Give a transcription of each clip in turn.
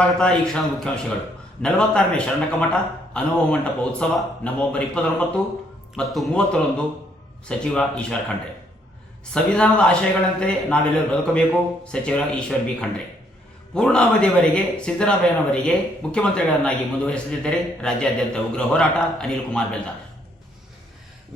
ಸ್ವಾಗತ. ಈ ಕ್ಷಣದ ಮುಖ್ಯಾಂಶಗಳು: 46ನೇ ಶರಣಕಮಠ ಅನುಭವ ಮಂಟಪ ಉತ್ಸವ ನವೆಂಬರ್ 29 ಮತ್ತು 30ರಂದು ಸಚಿವ ಈಶ್ವರ್ ಖಂಡ್ರೆ. ಸಂವಿಧಾನದ ಆಶಯಗಳಂತೆ ನಾವೆಲ್ಲರೂ ಬದುಕಬೇಕು, ಸಚಿವ ಈಶ್ವರ್ ಬಿ ಖಂಡ್ರೆ. ಪೂರ್ಣಾವಧಿಯವರೆಗೆ ಸಿದ್ದರಾಮಯ್ಯನವರಿಗೆ ಮುಖ್ಯಮಂತ್ರಿಗಳನ್ನಾಗಿ ಮುಂದುವರಿಸದಿದ್ದರೆ ರಾಜ್ಯಾದ್ಯಂತ ಉಗ್ರ ಹೋರಾಟ. ಅನಿಲ್ ಕುಮಾರ್ ಬೆಲ್ದಾರ್.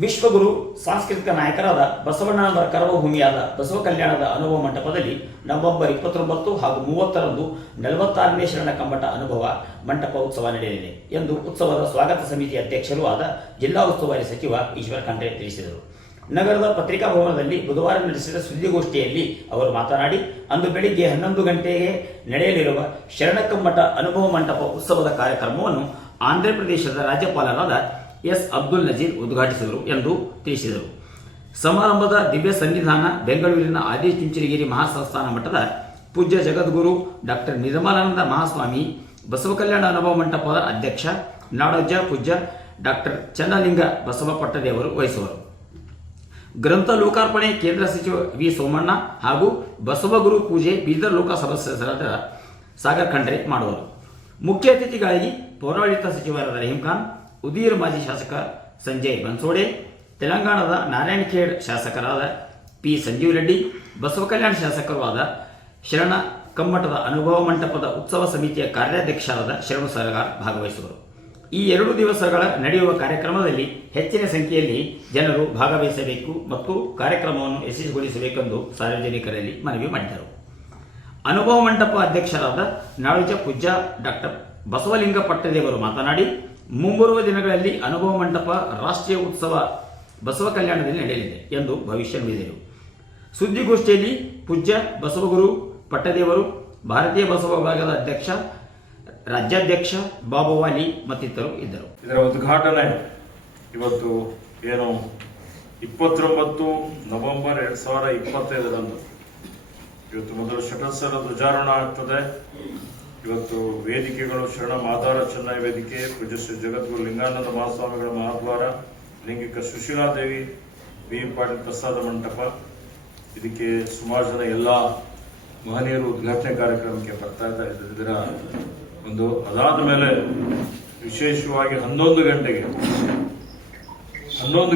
ವಿಶ್ವಗುರು ಸಾಂಸ್ಕೃತಿಕ ನಾಯಕರಾದ ಬಸವಣ್ಣನವರ ಕರ್ಮಭೂಮಿಯಾದ ಬಸವ ಕಲ್ಯಾಣದ ಅನುಭವ ಮಂಟಪದಲ್ಲಿ ನವೆಂಬರ್ 29 ಹಾಗೂ 30ರಂದು 46ನೇ ಶರಣಕಮಠ ಅನುಭವ ಮಂಟಪ ಉತ್ಸವ ನಡೆಯಲಿದೆ ಎಂದು ಉತ್ಸವದ ಸ್ವಾಗತ ಸಮಿತಿ ಅಧ್ಯಕ್ಷರೂ ಆದ ಜಿಲ್ಲಾ ಉಸ್ತುವಾರಿ ಸಚಿವ ಈಶ್ವರ್ ಖಂಡ್ರೆ ತಿಳಿಸಿದರು. ನಗರದ ಪತ್ರಿಕಾ ಭವನದಲ್ಲಿ ಬುಧವಾರ ನಡೆಸಿದ ಸುದ್ದಿಗೋಷ್ಠಿಯಲ್ಲಿ ಅವರು ಮಾತನಾಡಿ, ಅಂದು ಬೆಳಿಗ್ಗೆ 11 ಗಂಟೆಗೆ ನಡೆಯಲಿರುವ ಶರಣಕಮಠ ಅನುಭವ ಮಂಟಪ ಉತ್ಸವದ ಕಾರ್ಯಕ್ರಮವನ್ನು ಆಂಧ್ರಪ್ರದೇಶದ ರಾಜ್ಯಪಾಲರಾದ ಎಸ್ ಅಬ್ದುಲ್ ನಜೀರ್ ಉದ್ಘಾಟಿಸಿದರು ಎಂದು ತಿಳಿಸಿದರು. ಸಮಾರಂಭದ ದಿವ್ಯ ಸನ್ನಿಧಾನ ಬೆಂಗಳೂರಿನ ಆದಿಚುಂಚನಗಿರಿ ಮಹಾಸಂಸ್ಥಾನ ಮಠದ ಪೂಜ್ಯ ಜಗದ್ಗುರು ಡಾಕ್ಟರ್ ನಿರ್ಮಲಾನಂದ ಮಹಾಸ್ವಾಮಿ, ಬಸವ ಕಲ್ಯಾಣ ಅನುಭವ ಮಂಟಪದ ಅಧ್ಯಕ್ಷ ನಾಡೋಜ ಪೂಜ್ಯ ಡಾಕ್ಟರ್ ಚನ್ನಲಿಂಗ ಬಸವ ಪಟ್ಟದೇವರು ವಹಿಸುವರು. ಗ್ರಂಥ ಲೋಕಾರ್ಪಣೆ ಕೇಂದ್ರ ಸಚಿವ ವಿ ಸೋಮಣ್ಣ ಹಾಗೂ ಬಸವಗುರು ಪೂಜೆ ಬೀದರ್ ಲೋಕಸಭಾ ಸದಸ್ಯರಾದ ಸಾಗರ್ ಖಂಡ್ರೆ ಮಾಡುವರು. ಮುಖ್ಯ ಅತಿಥಿಗಳಾಗಿ ಪೌರಾಡಳಿತ ಸಚಿವರಾದ ರಹೀಂ ಖಾನ್, ಉದೀರ್ ಮಾಜಿ ಶಾಸಕ ಸಂಜಯ್ ಬನ್ಸೋಡೆ, ತೆಲಂಗಾಣದ ನಾರಾಯಣಖೇಡ್ ಶಾಸಕರಾದ ಪಿ ಸಂಜೀವ್ ರೆಡ್ಡಿ, ಬಸವ ಕಲ್ಯಾಣ ಶಾಸಕರೂ ಆದ ಶರಣ ಕಮ್ಮಟದ ಅನುಭವ ಮಂಟಪದ ಉತ್ಸವ ಸಮಿತಿಯ ಕಾರ್ಯಾಧ್ಯಕ್ಷರಾದ ಶರಣು ಸರಗಾರ್ ಭಾಗವಹಿಸುವರು. ಈ 2 ದಿವಸಗಳ ನಡೆಯುವ ಕಾರ್ಯಕ್ರಮದಲ್ಲಿ ಹೆಚ್ಚಿನ ಸಂಖ್ಯೆಯಲ್ಲಿ ಜನರು ಭಾಗವಹಿಸಬೇಕು ಮತ್ತು ಕಾರ್ಯಕ್ರಮವನ್ನು ಯಶಸ್ವಿಗೊಳಿಸಬೇಕೆಂದು ಸಾರ್ವಜನಿಕರಲ್ಲಿ ಮನವಿ ಮಾಡಿದರು. ಅನುಭವ ಮಂಟಪ ಅಧ್ಯಕ್ಷರಾದ ನಾಡೋಜ ಪೂಜ್ಯ ಡಾಕ್ಟರ್ ಬಸವಲಿಂಗ ಪಟ್ಟದೇವರು ಮಾತನಾಡಿ, ಮುಂಬರುವ ದಿನಗಳಲ್ಲಿ ಅನುಭವ ಮಂಟಪ ರಾಷ್ಟ್ರೀಯ ಉತ್ಸವ ಬಸವ ಕಲ್ಯಾಣದಲ್ಲಿ ನಡೆಯಲಿದೆ ಎಂದು ಭವಿಷ್ಯ ನುಡಿದರು. ಸುದ್ದಿಗೋಷ್ಠಿಯಲ್ಲಿ ಪೂಜ್ಯ ಬಸವಗುರು ಪಟ್ಟದೇವರು, ಭಾರತೀಯ ಬಸವ ವಿಭಾಗದ ಅಧ್ಯಕ್ಷ ರಾಜ್ಯಾಧ್ಯಕ್ಷ ಬಾಬುವಾಲಿ ಮತ್ತಿತರರು ಇದ್ದರು. ಇದರ ಉದ್ಘಾಟನೆ ಇವತ್ತು ಏನು 29 ನವೆಂಬರ್ 2025ರಂದು ಇವತ್ತು ಮೊದಲು ಷಟಸ್ಥಲ ಧ್ವಜಾರೋಹಣ ಆಗ್ತದೆ. ಇವತ್ತು ವೇದಿಕೆಗಳು ಶರಣ ಮಾದಾರ ಚೆನ್ನೈ ವೇದಿಕೆ, ಪೂಜ್ಯ ಶ್ರೀ ಜಗದ್ಗುರು ಲಿಂಗಾನಂದ ಮಹಾಸ್ವಾಮಿಗಳ ಮಹಾದ್ವಾರ, ಲಿಂಗಿಕ ಸುಶೀಲಾದೇವಿ, ಬಿ ಪಾಟೀಲ್ ಪ್ರಸಾದ ಮಂಟಪ, ಇದಕ್ಕೆ ಸುಮಾರು ಜನ ಎಲ್ಲ ಮಹನೀಯರು ಉದ್ಘಾಟನೆ ಕಾರ್ಯಕ್ರಮಕ್ಕೆ ಬರ್ತಾ ಇದ್ದಾರೆ. ಇದರ ಒಂದು ಅದಾದ ಮೇಲೆ ವಿಶೇಷವಾಗಿ 11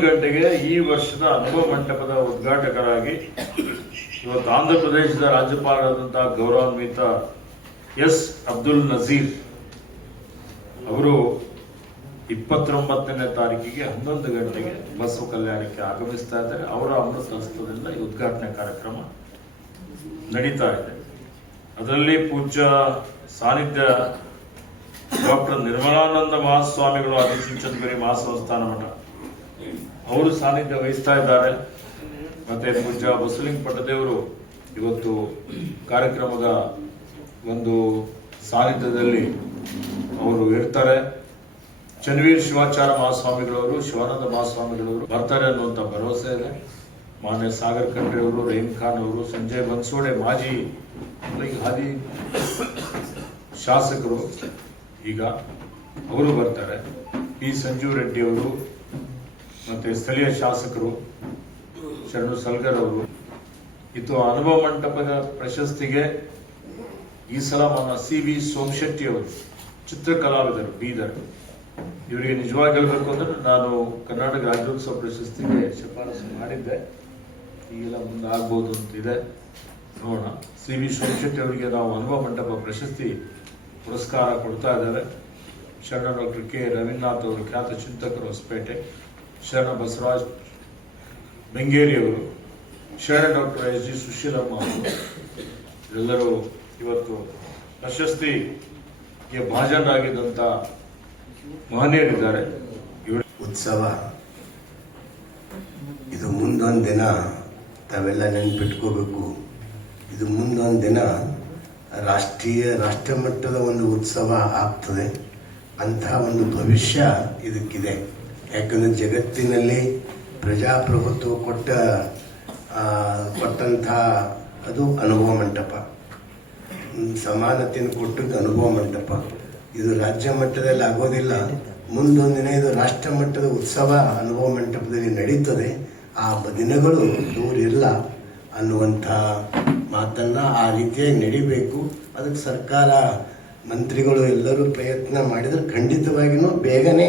ಗಂಟೆಗೆ ಈ ವರ್ಷದ ಅನುಭವ ಮಂಟಪದ ಉದ್ಘಾಟಕರಾಗಿ ಇವತ್ತು ಆಂಧ್ರ ಪ್ರದೇಶದ ರಾಜ್ಯಪಾಲರಾದಂತಹ ಗೌರವಾನ್ವಿತ ಎಸ್ ಅಬ್ದುಲ್ ನಜೀರ್ ಅವರು 29ನೇ ತಾರೀಕಿಗೆ 11 ಗಂಟೆಗೆ ಬಸವ ಕಲ್ಯಾಣಕ್ಕೆ ಆಗಮಿಸ್ತಾ ಇದ್ದಾರೆ. ಅವರ ಅಮೃತ ಹಸ್ತದಿಂದ ಈ ಉದ್ಘಾಟನೆ ಕಾರ್ಯಕ್ರಮ ನಡೀತಾ ಇದೆ. ಅದರಲ್ಲಿ ಪೂಜ್ಯ ಸಾನ್ನಿಧ್ಯ ಡಾಕ್ಟರ್ ನಿರ್ಮಲಾನಂದ ಮಹಾಸ್ವಾಮಿಗಳು ಆದಿಚುಂಚನಗಿರಿ ಮಹಾಸಂಸ್ಥಾನ ಮಠ ಅವರು ಸಾನ್ನಿಧ್ಯ ವಹಿಸ್ತಾ ಇದ್ದಾರೆ. ಮತ್ತೆ ಪೂಜ್ಯ ಬಸವಲಿಂಗ ಪಟ್ಟದೇವರು ಇವತ್ತು ಕಾರ್ಯಕ್ರಮದ ಒಂದು ಸಾನ್ನಿಧ್ಯದಲ್ಲಿ ಅವರು ಇರ್ತಾರೆ. ಚನ್ನವೀರ್ ಶಿವಾಚಾರ ಮಹಾಸ್ವಾಮಿಗಳವರು, ಶಿವಾನಂದ ಮಹಾಸ್ವಾಮಿಗಳವರು ಬರ್ತಾರೆ ಅನ್ನುವಂಥ ಭರವಸೆ ಇದೆ. ಮಾನ್ಯ ಸಾಗರ್ ಖಂಡ್ರೆ ಅವರು, ರಹೀಂ ಖಾನ್ ಅವರು, ಸಂಜಯ್ ಬನ್ಸೋಡೆ ಮಾಜಿ ಹಾಲಿ ಶಾಸಕರು ಈಗ ಅವರು ಬರ್ತಾರೆ. ಪಿ ಸಂಜೀವ್ ರೆಡ್ಡಿ ಅವರು ಮತ್ತೆ ಸ್ಥಳೀಯ ಶಾಸಕರು ಶರಣು ಸಲ್ಗರ್ ಅವರು. ಇದು ಅನುಭವ ಮಂಟಪದ ಪ್ರಶಸ್ತಿಗೆ ಈ ಸಲ ಮಾನ ಸಿ ವಿ ಸೋಮಶೆಟ್ಟಿ ಅವರು, ಚಿತ್ರಕಲಾವಿದರು ಬೀದರ್, ಇವರಿಗೆ ನಿಜವಾಗಿ ಹೇಳಬೇಕು ಅಂದ್ರೆ ನಾನು ಕರ್ನಾಟಕ ರಾಜ್ಯೋತ್ಸವ ಪ್ರಶಸ್ತಿಗೆ ಶಿಫಾರಸು ಮಾಡಿದ್ದೆ. ಈಗೆಲ್ಲ ಮುಂದೆ ಆಗ್ಬೋದು ಅಂತಿದೆ, ನೋಡೋಣ. ಸಿ ವಿ ಸೋಮಶೆಟ್ಟಿ ಅವರಿಗೆ ನಾವು ಅನುಭವ ಮಂಟಪ ಪ್ರಶಸ್ತಿ ಪುರಸ್ಕಾರ ಕೊಡ್ತಾ ಇದ್ದೇವೆ. ಶರಣ ಡಾಕ್ಟರ್ ಕೆ ರವೀಂದ್ರನಾಥ್ ಅವರು, ಖ್ಯಾತ ಚಿಂತಕರು ಹೊಸಪೇಟೆ, ಶರಣ ಬಸವರಾಜ್ ಬೆಂಗೇರಿ ಅವರು, ಶರಣ ಡಾಕ್ಟರ್ ಎಸ್ ಜಿ ಸುಶೀಲಮ್ಮ ಅವರು, ಎಲ್ಲರೂ ಇವತ್ತು ಪ್ರಶಸ್ತಿಗೆ ಭಾಜನರಾಗಿದ್ದಂಥ ಮಹನೀಯರಿದ್ದಾರೆ. ಉತ್ಸವ ಇದು ಮುಂದೊಂದು ದಿನ ತಾವೆಲ್ಲ ನೆನ್ಪಿಟ್ಕೋಬೇಕು. ಇದು ಮುಂದೊಂದು ದಿನ ರಾಷ್ಟ್ರ ಮಟ್ಟದ ಒಂದು ಉತ್ಸವ ಆಗ್ತದೆ. ಅಂತಹ ಒಂದು ಭವಿಷ್ಯ ಇದಕ್ಕಿದೆ. ಯಾಕಂದರೆ ಜಗತ್ತಿನಲ್ಲಿ ಪ್ರಜಾಪ್ರಭುತ್ವ ಕೊಟ್ಟಂಥ ಅದು ಅನುಭವ ಮಂಟಪ, ಸಮಾನತೆಯನ್ನು ಕೊಟ್ಟದ್ದು ಅನುಭವ ಮಂಟಪ. ಇದು ರಾಜ್ಯ ಮಟ್ಟದಲ್ಲಿ ಆಗೋದಿಲ್ಲ, ಮುಂದೊಂದು ದಿನ ಇದು ರಾಷ್ಟ್ರ ಮಟ್ಟದ ಉತ್ಸವ ಅನುಭವ ಮಂಟಪದಲ್ಲಿ ನಡೀತದೆ. ಆ ದಿನಗಳು ದೂರಿಲ್ಲ ಅನ್ನುವಂಥ ಮಾತನ್ನು ಆ ರೀತಿಯಾಗಿ ನಡಿಬೇಕು. ಅದಕ್ಕೆ ಸರ್ಕಾರ ಮಂತ್ರಿಗಳು ಎಲ್ಲರೂ ಪ್ರಯತ್ನ ಮಾಡಿದ್ರೆ ಖಂಡಿತವಾಗಿಯೂ ಬೇಗನೆ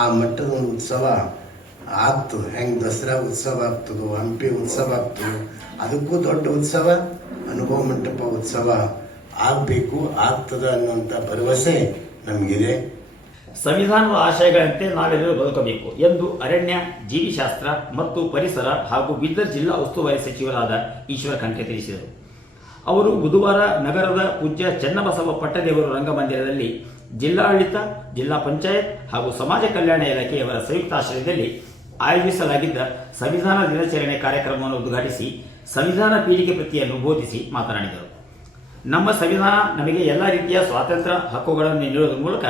ಆ ಮಟ್ಟದ ಒಂದು ಉತ್ಸವ ಆಗ್ತದೆ. ಹೆಂಗೆ ದಸರಾ ಉತ್ಸವ ಆಗ್ತದೋ, ಹಂಪಿ ಉತ್ಸವ ಆಗ್ತದೋ, ಅದಕ್ಕೂ ದೊಡ್ಡ ಉತ್ಸವ ಅನುಭವ ಮಂಟಪ ಉತ್ಸವ ಆಗಬೇಕು, ಆಗ್ತದ ಅನ್ನುವಂಥ ಭರವಸೆ ನಮಗಿದೆ. ಸಂವಿಧಾನದ ಆಶಯಗಳಂತೆ ನಾವೆಲ್ಲರೂ ಬದುಕಬೇಕು ಎಂದು ಅರಣ್ಯ, ಜೀವಿಶಾಸ್ತ್ರ ಮತ್ತು ಪರಿಸರ ಹಾಗೂ ಬೀದರ್ ಜಿಲ್ಲಾ ಉಸ್ತುವಾರಿ ಸಚಿವರಾದ ಈಶ್ವರ ಖಂಡ್ರೆ ತಿಳಿಸಿದರು. ಅವರು ಬುಧವಾರ ನಗರದ ಪೂಜ್ಯ ಚನ್ನಬಸವ ಪಟ್ಟದೇವರು ರಂಗಮಂದಿರದಲ್ಲಿ ಜಿಲ್ಲಾಡಳಿತ, ಜಿಲ್ಲಾ ಪಂಚಾಯತ್ ಹಾಗೂ ಸಮಾಜ ಕಲ್ಯಾಣ ಇಲಾಖೆಯವರ ಸಂಯುಕ್ತಾಶ್ರಯದಲ್ಲಿ ಆಯೋಜಿಸಲಾಗಿದ್ದ ಸಂವಿಧಾನ ದಿನಾಚರಣೆ ಕಾರ್ಯಕ್ರಮವನ್ನು ಉದ್ಘಾಟಿಸಿ ಸಂವಿಧಾನ ಪೀಳಿಗೆ ಪ್ರತಿಯನ್ನು ಬೋಧಿಸಿ ಮಾತನಾಡಿದರು. ನಮ್ಮ ಸಂವಿಧಾನ ನಮಗೆ ಎಲ್ಲ ರೀತಿಯ ಸ್ವಾತಂತ್ರ್ಯ ಹಕ್ಕುಗಳನ್ನು ನೀಡುವುದರ ಮೂಲಕ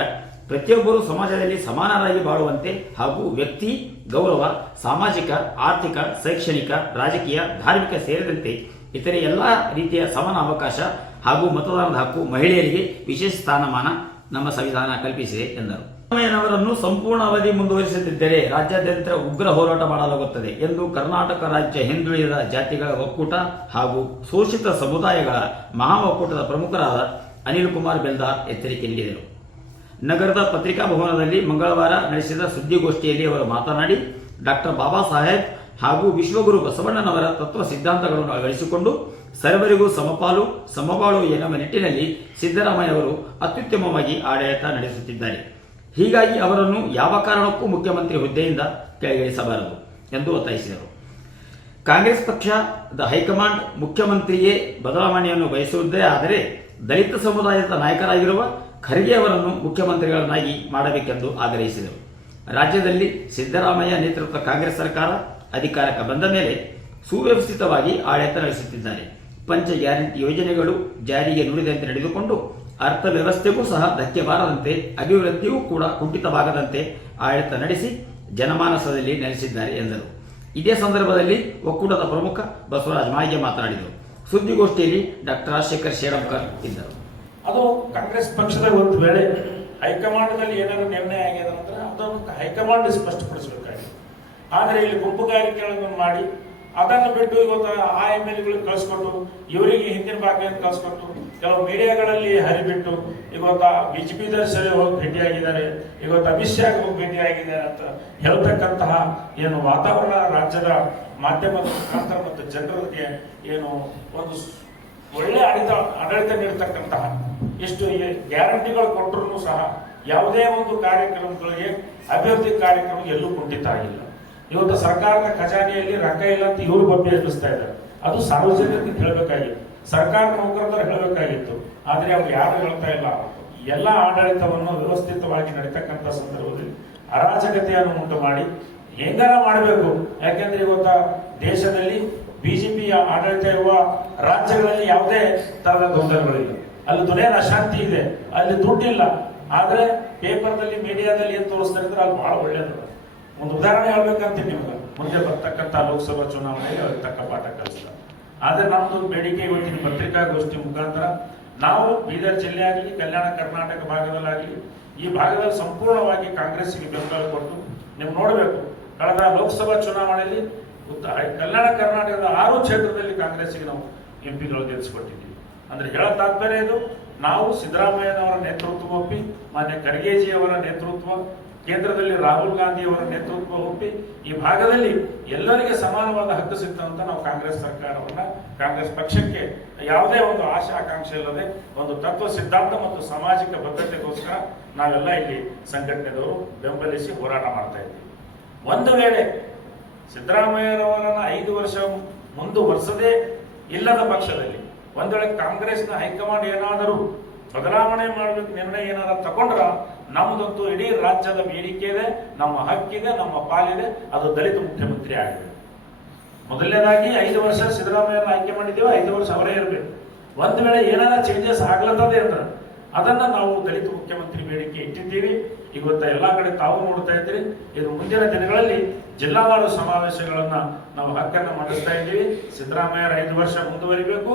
ಪ್ರತಿಯೊಬ್ಬರೂ ಸಮಾಜದಲ್ಲಿ ಸಮಾನರಾಗಿ ಬಾಳುವಂತೆ ಹಾಗೂ ವ್ಯಕ್ತಿ ಗೌರವ, ಸಾಮಾಜಿಕ, ಆರ್ಥಿಕ, ಶೈಕ್ಷಣಿಕ, ರಾಜಕೀಯ, ಧಾರ್ಮಿಕ ಸೇರಿದಂತೆ ಇತರೆ ಎಲ್ಲ ರೀತಿಯ ಸಮಾನ ಅವಕಾಶ ಹಾಗೂ ಮತದಾನದ ಹಕ್ಕು, ಮಹಿಳೆಯರಿಗೆ ವಿಶೇಷ ಸ್ಥಾನಮಾನ ನಮ್ಮ ಸಂವಿಧಾನ ಕಲ್ಪಿಸಿದೆ ಎಂದರು. ಸಿದ್ದರಾಮಯ್ಯನವರನ್ನು ಸಂಪೂರ್ಣ ಅವಧಿ ಮುಂದುವರಿಸುತ್ತಿದ್ದರೆ ರಾಜ್ಯಾದ್ಯಂತ ಉಗ್ರ ಹೋರಾಟ ಮಾಡಲಾಗುತ್ತದೆ ಎಂದು ಕರ್ನಾಟಕ ರಾಜ್ಯ ಹಿಂದುಳಿದ ಜಾತಿಗಳ ಒಕ್ಕೂಟ ಹಾಗೂ ಶೋಷಿತ ಸಮುದಾಯಗಳ ಮಹಾ ಒಕ್ಕೂಟದ ಪ್ರಮುಖರಾದ ಅನಿಲ್ ಕುಮಾರ್ ಬೆಲ್ದಾರ್ ಎಚ್ಚರಿಕೆ ನೀಡಿದರು. ನಗರದ ಪತ್ರಿಕಾ ಭವನದಲ್ಲಿ ಮಂಗಳವಾರ ನಡೆಸಿದ ಸುದ್ದಿಗೋಷ್ಠಿಯಲ್ಲಿ ಅವರು ಮಾತನಾಡಿ, ಡಾಕ್ಟರ್ ಬಾಬಾ ಸಾಹೇಬ್ ಹಾಗೂ ವಿಶ್ವಗುರು ಬಸವಣ್ಣನವರ ತತ್ವ ಸಿದ್ಧಾಂತಗಳನ್ನು ಅಳವಡಿಸಿಕೊಂಡು ಸರ್ವರಿಗೂ ಸಮಪಾಲು ಸಮಬಾಳು ಎನ್ನುವ ನಿಟ್ಟಿನಲ್ಲಿ ಸಿದ್ದರಾಮಯ್ಯ ಅವರು ಅತ್ಯುತ್ತಮವಾಗಿ ಆಡಳಿತ ನಡೆಸುತ್ತಿದ್ದಾರೆ. ಹೀಗಾಗಿ ಅವರನ್ನು ಯಾವ ಕಾರಣಕ್ಕೂ ಮುಖ್ಯಮಂತ್ರಿ ಹುದ್ದೆಯಿಂದ ಕೆಳಗಿಳಿಸಬಾರದು ಎಂದು ಒತ್ತಾಯಿಸಿದರು. ಕಾಂಗ್ರೆಸ್ ಪಕ್ಷದ ಹೈಕಮಾಂಡ್ ಮುಖ್ಯಮಂತ್ರಿಗೆ ಬದಲಾವಣೆಯನ್ನು ಬಯಸುವುದೇ ಆದರೆ ದಲಿತ ಸಮುದಾಯದ ನಾಯಕರಾಗಿರುವ ಖರ್ಗೆ ಅವರನ್ನು ಮುಖ್ಯಮಂತ್ರಿಗಳನ್ನಾಗಿ ಮಾಡಬೇಕೆಂದು ಆಗ್ರಹಿಸಿದರು. ರಾಜ್ಯದಲ್ಲಿ ಸಿದ್ದರಾಮಯ್ಯ ನೇತೃತ್ವದ ಕಾಂಗ್ರೆಸ್ ಸರ್ಕಾರ ಅಧಿಕಾರಕ್ಕೆ ಬಂದ ಮೇಲೆ ಸುವ್ಯವಸ್ಥಿತವಾಗಿ ಆಡಳಿತ ನಡೆಸುತ್ತಿದ್ದಾರೆ. ಪಂಚ ಗ್ಯಾರಂಟಿ ಯೋಜನೆಗಳು ಜಾರಿಗೆ ನುಡಿದಂತೆ ನಡೆದುಕೊಂಡು ಅರ್ಥವ್ಯವಸ್ಥೆಗೂ ಸಹ ಧಕ್ಕೆ ಬಾರದಂತೆ, ಅಭಿವೃದ್ಧಿಯೂ ಕೂಡ ಕುಂಠಿತವಾಗದಂತೆ ಆಡಳಿತ ನಡೆಸಿ ಜನಮಾನಸದಲ್ಲಿ ನೆಲೆಸಿದ್ದಾರೆ ಎಂದರು. ಇದೇ ಸಂದರ್ಭದಲ್ಲಿ ಒಕ್ಕೂಟದ ಪ್ರಮುಖ ಬಸವರಾಜ ಮಾಯಿಗೆ ಮಾತನಾಡಿದರು. ಸುದ್ದಿಗೋಷ್ಠಿಯಲ್ಲಿ ಡಾಕ್ಟರ್ ರಾಜಶೇಖರ್ ಶೇಡಂಕರ್ ಇದ್ದರು. ಅದು ಕಾಂಗ್ರೆಸ್ ಪಕ್ಷದ ಒಂದು ವೇಳೆ ಹೈಕಮಾಂಡ್ನಲ್ಲಿ ಏನಾದ್ರು ನಿರ್ಣಯ ಆಗಿದೆ ಅಂದ್ರೆ ಅದನ್ನು ಹೈಕಮಾಂಡ್ ಸ್ಪಷ್ಟಪಡಿಸಬೇಕಾಗಿದೆ. ಆದರೆ ಇಲ್ಲಿ ಗುಂಪುಗಾರಿಕೆಗಳನ್ನು ಮಾಡಿ ಅದನ್ನು ಬಿಟ್ಟು ಇವತ್ತು ಆ MLA ಕಳಿಸ್ಕೊಟ್ಟು ಇವರಿಗೆ ಹಿಂದಿನ ಭಾಗವನ್ನು ಕಳಿಸ್ಕೊಟ್ಟು ಕೆಲವು ಮೀಡಿಯಾಗಳಲ್ಲಿ ಹರಿಬಿಟ್ಟು ಇವತ್ತು BJP ಸರಿ ಹೋಗಿ ಭೇಟಿಯಾಗಿದ್ದಾರೆ, ಇವತ್ತು ಅಮಿತ್ ಶಾ ಹೋಗಿ ಭೇಟಿಯಾಗಿದ್ದಾರೆ ಅಂತ ಹೇಳ್ತಕ್ಕಂತಹ ಏನು ವಾತಾವರಣ ರಾಜ್ಯದ ಮಾಧ್ಯಮದ ಮುಖಾಂತರ ಮತ್ತು ಜನರಿಗೆ ಏನು ಒಂದು ಒಳ್ಳೆ ಆಡಳಿತ ನೀಡತಕ್ಕಂತಹ ಎಷ್ಟು ಗ್ಯಾರಂಟಿಗಳು ಕೊಟ್ಟರು ಸಹ ಯಾವುದೇ ಒಂದು ಕಾರ್ಯಕ್ರಮಗಳಿಗೆ ಅಭಿವೃದ್ಧಿ ಕಾರ್ಯಕ್ರಮ ಎಲ್ಲೂ ಕುಂಠಿತ ಆಗಿಲ್ಲ. ಇವತ್ತು ಸರ್ಕಾರದ ಖಜಾನೆಯಲ್ಲಿ ರೊಕ್ಕ ಇಲ್ಲ ಅಂತ ಇವರು ಬಗ್ಗೆ ಎದುರಿಸ್ತಾ ಇದ್ದಾರೆ. ಅದು ಸಾರ್ವಜನಿಕರಿಗೆ ಹೇಳಬೇಕಾಗಿತ್ತು, ಸರ್ಕಾರ ನೌಕರರು ಹೇಳಬೇಕಾಗಿತ್ತು. ಆದ್ರೆ ಅವ್ರು ಯಾರು ಹೇಳ್ತಾ ಇಲ್ಲ. ಎಲ್ಲ ಆಡಳಿತವನ್ನು ವ್ಯವಸ್ಥಿತವಾಗಿ ನಡೀತಕ್ಕಂಥ ಸಂದರ್ಭದಲ್ಲಿ ಅರಾಜಕತೆಯನ್ನು ಉಂಟು ಮಾಡಿ ಹೆಂಗಾರ ಮಾಡಬೇಕು. ಯಾಕೆಂದ್ರೆ ಇವತ್ತ ದೇಶದಲ್ಲಿ ಬಿಜೆಪಿಯ ಆಡಳಿತ ಇರುವ ರಾಜ್ಯಗಳಲ್ಲಿ ಯಾವುದೇ ತರಹದ ಗೊಂದಲಗಳಿಲ್ಲ. ಅಲ್ಲಿ ದುನಿಯಾದ ಅಶಾಂತಿ ಇದೆ, ಅಲ್ಲಿ ದುಡ್ಡಿಲ್ಲ. ಆದ್ರೆ ಪೇಪರ್ದಲ್ಲಿ ಮೀಡಿಯಾದಲ್ಲಿ ಏನ್ ತೋರಿಸ್ತಾ ಇದ್ರೆ ಅಲ್ಲಿ ಬಹಳ ಒಳ್ಳೇದು. ಒಂದು ಉದಾಹರಣೆ ಹೇಳ್ಬೇಕಂತೀನಿ ನಿಮ್ಗೆ, ಮುಂದೆ ಬರ್ತಕ್ಕಂಥ ಲೋಕಸಭಾ ಚುನಾವಣೆಗೆ ಅವ್ರಿಗೆ ತಕ್ಕ ಪಾಠ ಕಲಿಸ್ತಾರೆ. ಆದ್ರೆ ನಮ್ದು ಬೇಡಿಕೆ ಇವತ್ತಿನ ಪತ್ರಿಕಾಗೋಷ್ಠಿ ಮುಖಾಂತರ ನಾವು ಬೀದರ್ ಜಿಲ್ಲೆ ಆಗಲಿ, ಕಲ್ಯಾಣ ಕರ್ನಾಟಕ ಭಾಗದಲ್ಲಾಗಲಿ, ಈ ಭಾಗದಲ್ಲಿ ಸಂಪೂರ್ಣವಾಗಿ ಕಾಂಗ್ರೆಸ್ಗೆ ಬೆಂಬಲ ಕೊಟ್ಟು ನೀವು ನೋಡಬೇಕು. ಕಳೆದ ಲೋಕಸಭಾ ಚುನಾವಣೆಯಲ್ಲಿ ಕಲ್ಯಾಣ ಕರ್ನಾಟಕದ 6 ಕ್ಷೇತ್ರದಲ್ಲಿ ಕಾಂಗ್ರೆಸ್ಗೆ ನಾವು MP ಗೆಲ್ಲಿಸಿಕೊಟ್ಟಿದ್ದೀವಿ. ಅಂದ್ರೆ ಹೇಳೋ ತಾತ್ಪರ್ಯ ಇದು, ನಾವು ಸಿದ್ದರಾಮಯ್ಯನವರ ನೇತೃತ್ವ ಒಪ್ಪಿ, ಮಾನ್ಯ ಖರ್ಗೆಜಿ ಅವರ ನೇತೃತ್ವ, ಕೇಂದ್ರದಲ್ಲಿ ರಾಹುಲ್ ಗಾಂಧಿ ಅವರ ನೇತೃತ್ವ ಒಪ್ಪಿ ಈ ಭಾಗದಲ್ಲಿ ಎಲ್ಲರಿಗೆ ಸಮಾನವಾದ ಹಕ್ಕು ಸಿಗ್ತಂತ ನಾವು ಕಾಂಗ್ರೆಸ್ ಸರ್ಕಾರವನ್ನ, ಕಾಂಗ್ರೆಸ್ ಪಕ್ಷಕ್ಕೆ ಯಾವುದೇ ಒಂದು ಆಶಾ ಆಕಾಂಕ್ಷೆ ಇಲ್ಲದೆ ಒಂದು ತತ್ವ ಸಿದ್ಧಾಂತ ಮತ್ತು ಸಾಮಾಜಿಕ ಬದ್ಧತೆಗೋಸ್ಕರ ನಾವೆಲ್ಲ ಇಲ್ಲಿ ಸಂಘಟನೆದವರು ಬೆಂಬಲಿಸಿ ಹೋರಾಟ ಮಾಡ್ತಾ ಇದ್ದೀವಿ. ಒಂದು ವೇಳೆ ಸಿದ್ದರಾಮಯ್ಯರವರನ್ನ 5 ವರ್ಷ ಮುಂದುವರಿಸದೇ ಇಲ್ಲದ ಪಕ್ಷದಲ್ಲಿ ಒಂದ್ ವೇಳೆ ಕಾಂಗ್ರೆಸ್ನ ಹೈಕಮಾಂಡ್ ಏನಾದರೂ ಬದಲಾವಣೆ ಮಾಡಬೇಕು ನಿರ್ಣಯ ಏನಾದ್ರು ತಗೊಂಡ್ರ ನಮ್ದಂತೂ ಇಡೀ ರಾಜ್ಯದ ಬೇಡಿಕೆ ಇದೆ, ನಮ್ಮ ಹಕ್ಕಿದೆ, ನಮ್ಮ ಪಾಲಿದೆ. ಅದು ದಲಿತ ಮುಖ್ಯಮಂತ್ರಿ ಆಗಿದೆ. ಮೊದಲನೇದಾಗಿ 5 ವರ್ಷ ಸಿದ್ದರಾಮಯ್ಯನ ಆಯ್ಕೆ ಮಾಡಿದ್ದೇವೆ, 5 ವರ್ಷ ಅವರೇ ಇರಬೇಕು. ಒಂದ್ ವೇಳೆ ಏನಾದ್ರು ಚೇಂಜಸ್ ಆಗ್ಲತ್ತದೆ ಅಂದ್ರೆ ಅದನ್ನ ನಾವು ದಲಿತ ಮುಖ್ಯಮಂತ್ರಿ ಬೇಡಿಕೆ ಇಟ್ಟಿದ್ದೀವಿ. ಇವತ್ತ ಎಲ್ಲಾ ಕಡೆ ತಾವು ನೋಡ್ತಾ ಇದ್ದೀರಿ. ಇದು ಮುಂದಿನ ದಿನಗಳಲ್ಲಿ ಜಿಲ್ಲಾವಾರು ಸಮಾವೇಶಗಳನ್ನ ನಾವು ಹಕ್ಕನ್ನು ಮಂಡಿಸ್ತಾ ಇದ್ದೀವಿ. ಸಿದ್ದರಾಮಯ್ಯರ 5 ವರ್ಷ ಮುಂದುವರಿಬೇಕು.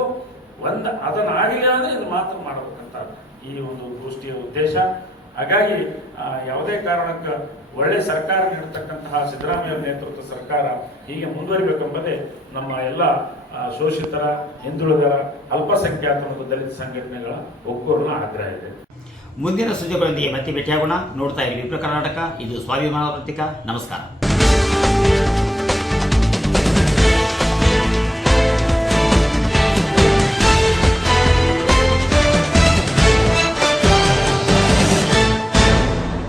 ಅದನ್ನ ಆಗಿಲ್ಲ ಅಂದ್ರೆ ಇದು ಮಾತ್ರ ಮಾಡಬೇಕಂತ ಈ ಒಂದು ಗೋಷ್ಠಿಯ ಉದ್ದೇಶ. ಹಾಗಾಗಿ ಯಾವುದೇ ಕಾರಣಕ್ಕೆ ಒಳ್ಳೆ ಸರ್ಕಾರ ನೀಡತಕ್ಕಂತಹ ಸಿದ್ದರಾಮಯ್ಯ ನೇತೃತ್ವ ಸರ್ಕಾರ ಹೀಗೆ ಮುಂದುವರಿಬೇಕೆಂಬುದೇ ನಮ್ಮ ಎಲ್ಲ ಶೋಷಿತರ, ಹಿಂದುಳಿದ, ಅಲ್ಪಸಂಖ್ಯಾತ ಮತ್ತು ದಲಿತ ಸಂಘಟನೆಗಳ ಒಗ್ಗೂರಿನ ಆಗ್ರಹ ಇದೆ. ಮುಂದಿನ ಸುದ್ದಿಗಳೊಂದಿಗೆ ಮತ್ತೆ ಭೇಟಿಯಾಗೋಣ. ನೋಡ್ತಾ ಇರಿ ವಿಪ್ರ ಕರ್ನಾಟಕ. ಇದು ಸ್ವಾಭಿಮಾನ ಪ್ರತೀಕ. ನಮಸ್ಕಾರ.